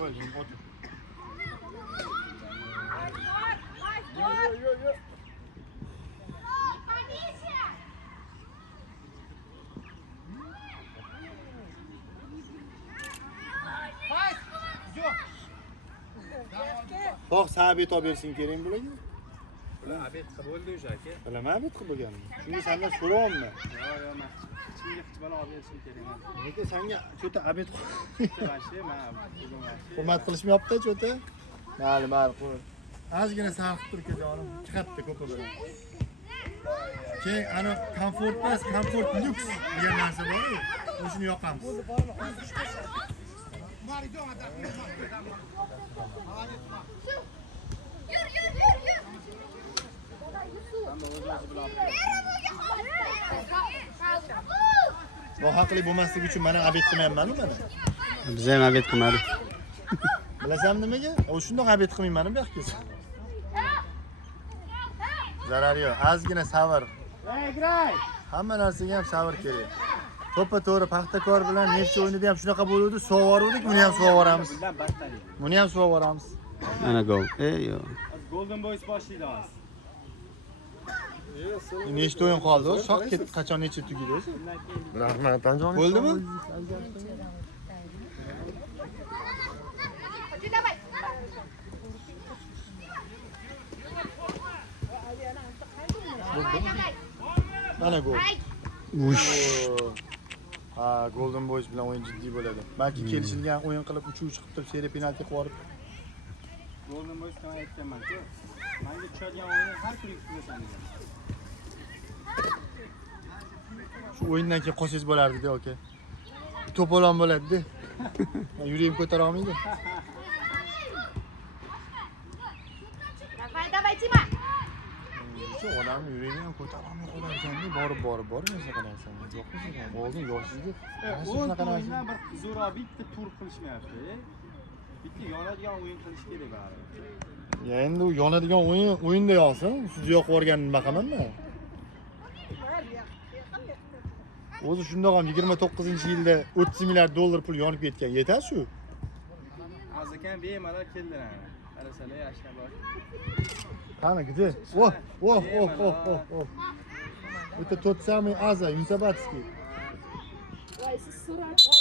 Qo'y, otur. Yo. Bak sabit obersin kerak bularga. Bular abet qilib bo'ldi o'sha aka. Bilaman abet qilib bo'lganini. Shunga sendan so'rayapman. Yo, men ichimga qitibala olib berishim kerak emas. Nega senga cho'ta abet Vashi, men hurmat qilishmayapti cho'ta. Mayli, qo'y. Ozgina sarf tur jonim. Chiqatdi ko'pi bilan. Keyin ana komfort emas, komfort lyuks degan narsa bor-ku. O'shini yoqamiz. Yur. Nohaqlik bo'lmasligi uchun mana abet qilmayapman-ku mana. Biz ham abet qilmadik. Bilasanmi nimaga? O shundoq abet qilmayman bu yoqqa. Zarar yo'q. Ozgina sabr. Hamma narsaga ham sabr kerak. To'ppa-to'g'ri Paxtakor bilan Neftchi o'yinida ham shunaqa bo'ldi, sug'oruvdik, buni ham sug'oramiz. Buni ham sug'oramiz. Mana gol. Yo. Golden Boys boshlaydi hozir. Nechta o'yin qoldi? Shoq ketdi, qachon necha tugaydi o'zi? Rahmat, Anjon. Bo'ldimi? Mana gol. Ush. Ha, Golden Boys bilan o'yin jiddiy bo'ladi. Balki kelishilgan o'yin qilib 3-3 qilib turib seriya penalti qilib yuborib. Golden Boys kan aytganman-ku. Menga tushadigan o'yinni har kuni kutasan degan. Shu o'yindan keyin qolsangiz bo'lardi-da, aka. To'polon bo'ladi-da. Yuragim ko'tara olmaydi. Давай, Тима. Shu odamni yuragini ham ko'tara olmay qolar ekan-da, borib nima qilasan? Yo'q, oldin yoshsizlik. Shunaqa narsa bir zo'ra bitta tur qilishmayapti. Bitta yonadigan o'yin qilish kerak baribir. Ya endi u yonadigan o'yinda yoqsin, siz yoqib yuborganini nima qilaman-da? O'zi shundoq ham 29-yilda 30 milliard dollar pul yonib ketgan, yetar shu. Hozirkan bemalol keldilar. Qarasalar yaxshi bor. Qani, где? Это тот самый Аза Юнсабатский. Ой, 40.